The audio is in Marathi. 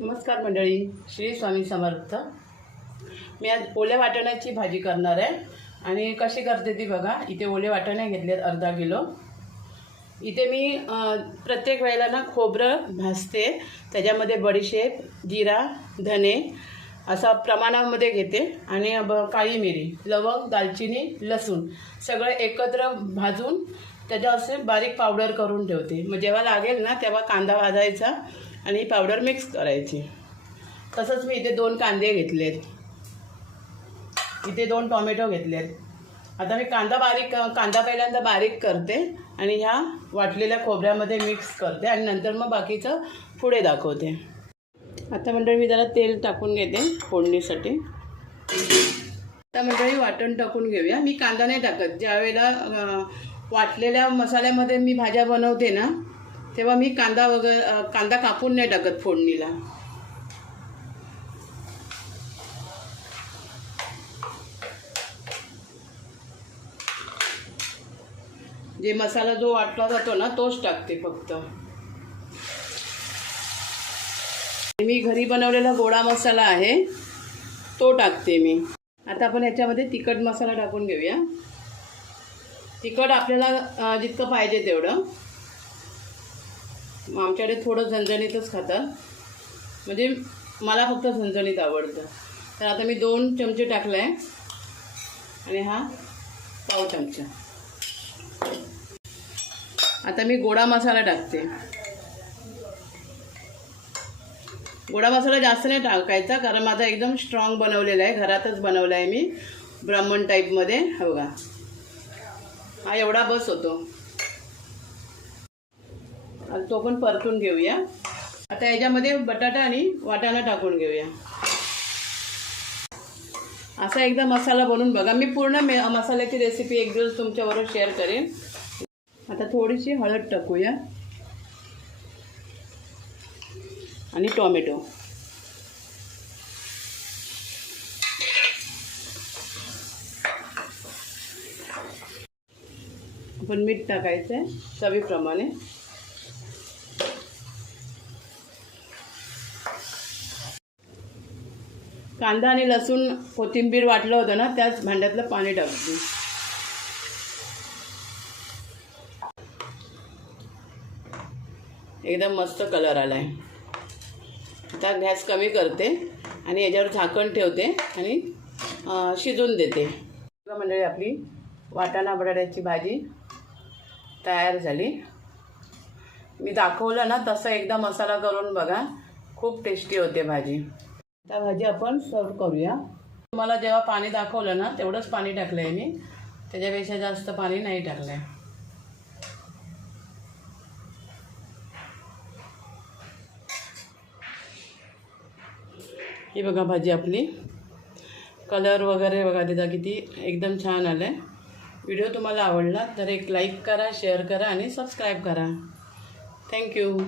नमस्कार मंडळी, श्री स्वामी समर्थ। मी आज ओल्या वाटाण्याची भाजी करणार आहे आणि कशी करते ती बघा। इथे ओले वाटाणे घेतलेत अर्धा किलो। इथे मी प्रत्येक वेळेला ना खोबरं भाजते, त्याच्यामध्ये बडीशेप, जिरा, धने असा प्रमाणामध्ये घेते आणि काळी मिरी, लवंग, दालचिनी, लसूण सगळं एकत्र भाजून त्याच्या असे बारीक पावडर करून ठेवते। मग जेव्हा लागेल ना तेव्हा कांदा भाजायचा आणि पावडर मिक्स करायची। तसंच मी इथे 2 कांदे घेतलेत, इथे 2 टोमॅटो घेतलेत। आता मी कांदा पहिल्यांदा बारीक करते आणि ह्या वाटलेल्या खोबऱ्यामध्ये मिक्स करते आणि नंतर मग बाकीचं पुढे दाखवते। आता मंडळी मी जरा तेल टाकून घेते फोडणीसाठी। आता मंडळी वाटण टाकून घेऊया। मी कांदा नाही टाकत, ज्यावेळेला वाटलेल्या मसाल्यामध्ये मी भाज्या बनवते ना तेव्हा मी कांदा कापून नाही टाकत फोडणीला। जे मसाला जो वाटला जातो ना तोच टाकते फक्त। मी घरी बनवलेला गोडा मसाला आहे तो टाकते मी। आता आपण याच्यामध्ये तिखट मसाला टाकून घेऊया। तिखट आपल्याला जितकं पाहिजे तेवढं। आमच्याकडे थोडं झणझणीतच खातात, म्हणजे मला फक्त झणझणीत आवडतं। तर आता मी 2 चमचे टाकले आणि हा पाव चमचा। आता मी गोडा मसाला टाकते। गोडा मसाला जास्त नाही टाकायचा, कारण माझा एकदम स्ट्रॉंग बनवलेला आहे, घरातच बनवला आहे मी ब्राह्मण टाईपमध्ये। हो बघा, हा एवढा बस होतो। आता तो पण परतून घेऊया। आता याच्यामध्ये बटाटा आणि वाटाणा टाकून घेऊया। असा एकदा मसाला बनवून बघा। मी पूर्ण मसाल्याची रेसिपी एक दिवस तुमच्याबरोबर शेअर करेन। आता थोडीशी हळद टाकूया आणि टोमॅटो। आपण मीठ टाकायचं आहे चवीप्रमाणे। कांदा आणि लसूण कोथिंबीर वाटलं होतं ना त्याच भांड्यातलं पाणी टाकते। एकदम मस्त कलर आलाय। आता गॅस कमी करते आणि याच्यावर झाकण ठेवते आणि शिजून देते। मंडळी आपली वाटाणा बटाट्याची भाजी तयार झाली। मी दाखवलं ना तसं एकदा मसाला करून बघा, खूप टेस्टी होते भाजी। आता भाजी आपण सर्व करूया। तुम्हाला जेव्हा पाणी दाखवलं ना तेवढंच पाणी टाकलं आहे मी, त्याच्यापेक्षा जास्त पाणी नाही टाकलं आहे। ही बघा भाजी आपली, कलर वगैरे बघा तिचा किती एकदम छान आला आहे। व्हिडिओ तुम्हाला आवडला तर एक लाईक करा, शेअर करा आणि सबस्क्राईब करा। थँक्यू।